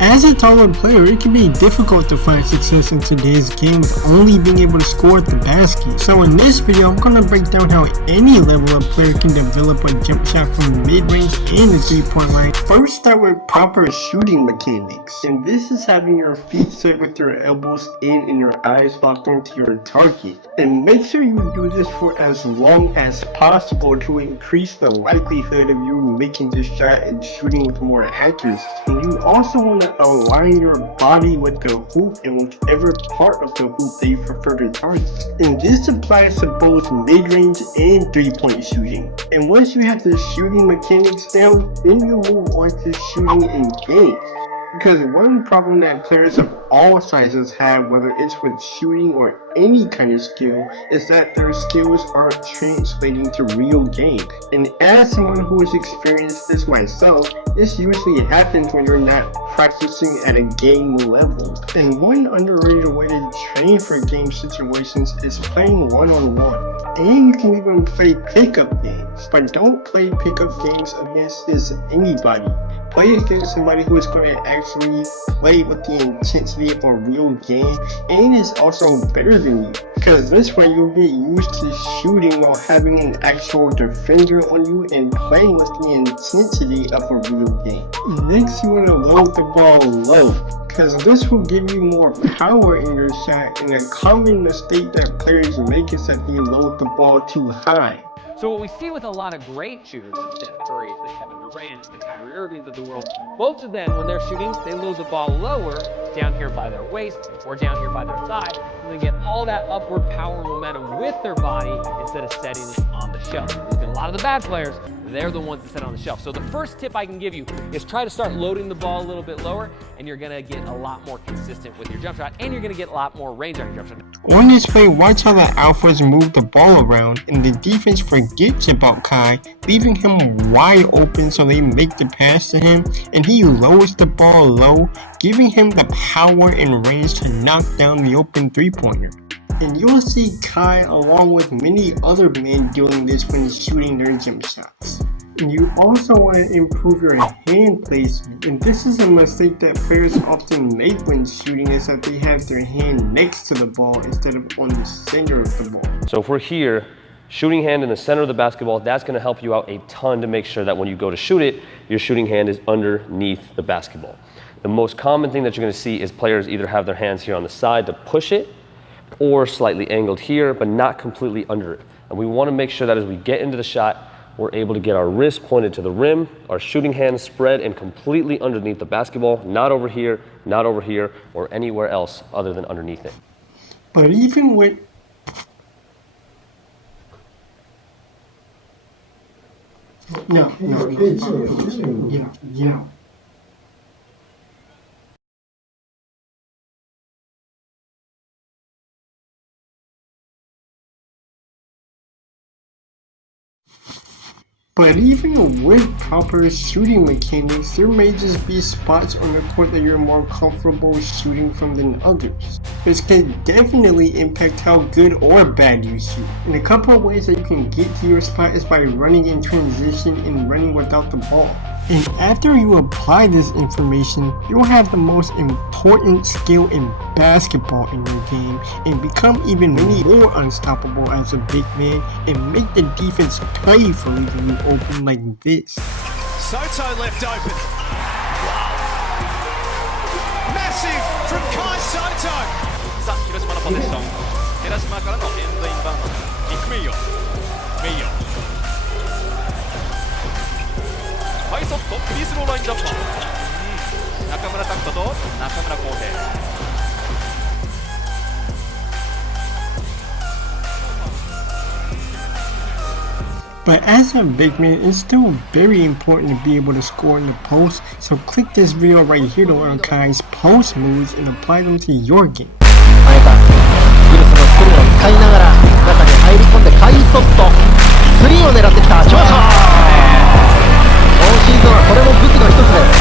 As a taller player, it can be difficult to find success in today's game with only being able to score at the basket. So in this video, I'm going to break down how any level up player can develop a jump shot from mid-range and the 3-point line. First, start with proper shooting mechanics. And this is having your feet set with your elbows in and your eyes locked onto your target. And make sure you do this for as long as possible to increase the likelihood of you making this shot and shooting with more accuracy. And you also want to align your body with the hoop and whichever part of the hoop they prefer to target. And this applies to both mid-range and 3-point shooting. And once you have the shooting mechanics down, then you move on to shooting in games. Because one problem that players of all sizes have, whether it's with shooting or any kind of skill, is that their skills aren't translating to real games. And as someone who has experienced this myself, this usually happens when you're not practicing at a game level. And one underrated way to train for game situations is playing one-on-one. And you can even play pickup games, but don't play pickup games against just anybody. Play against somebody who is going to actually play with the intensity of a real game and is also better than you. Because this way you'll get used to shooting while having an actual defender on you and playing with the intensity of a real game. Next, you want to load the ball low, because this will give you more power in your shot, and a common mistake that players make is that they load the ball too high. So what we see with a lot of great shooters, the Steph Currys, the Kevin Durant's, the Kyrie Irvings of the world, most of them, when they're shooting, they load the ball lower, down here by their waist, or down here by their thigh, and they get all that upward power momentum with their body instead of setting it on the shelf. Look at a lot of the bad players, they're the ones that set on the shelf. So the first tip I can give you is try to start loading the ball a little bit lower, and you're gonna get a lot more consistent with your jump shot, and you're gonna get a lot more range on your jump shot. On this play, watch how the alphas move the ball around, and the defense forgets about Kai, leaving him wide open so they make the pass to him, and he lowers the ball low, giving him the power and range to knock down the open 3-pointer. And you'll see Kai along with many other men doing this when shooting their jump shots. And you also want to improve your hand placement, and this is a mistake that players often make when shooting, is that they have their hand next to the ball instead of on the center of the ball. So if we're here, shooting hand in the center of the basketball, that's going to help you out a ton to make sure that when you go to shoot it, your shooting hand is underneath the basketball. The most common thing that you're going to see is players either have their hands here on the side to push it, or slightly angled here, but not completely under it. And we want to make sure that as we get into the shot, we're able to get our wrist pointed to the rim, our shooting hand spread and completely underneath the basketball, not over here, or anywhere else other than underneath it. But even with No. But even with proper shooting mechanics, there may just be spots on the court that you're more comfortable shooting from than others. This can definitely impact how good or bad you shoot. And a couple of ways that you can get to your spot is by running in transition and running without the ball. And after you apply this information, you'll have the most important skill in basketball in your game and become even more unstoppable as a big man and make the defense play for leaving you open like this. Sotto left open. Wow. Massive from Kai Sotto. さあ、広島のポゼッション。寺島からのエンドインバウンド。イクメイヨ。メイヨ。カイソットフリースローラインジャンパー。中村拓人と中村航平。But as a big man, it's still very important to be able to score in the post, so click this video right here to learn Kai's post moves and apply them to your game. 前田、ギルスのスクリーンを使いながら中に入り込んでカイソットスリーを狙ってきた。決まった。今シーズンはこれも武器の一つです。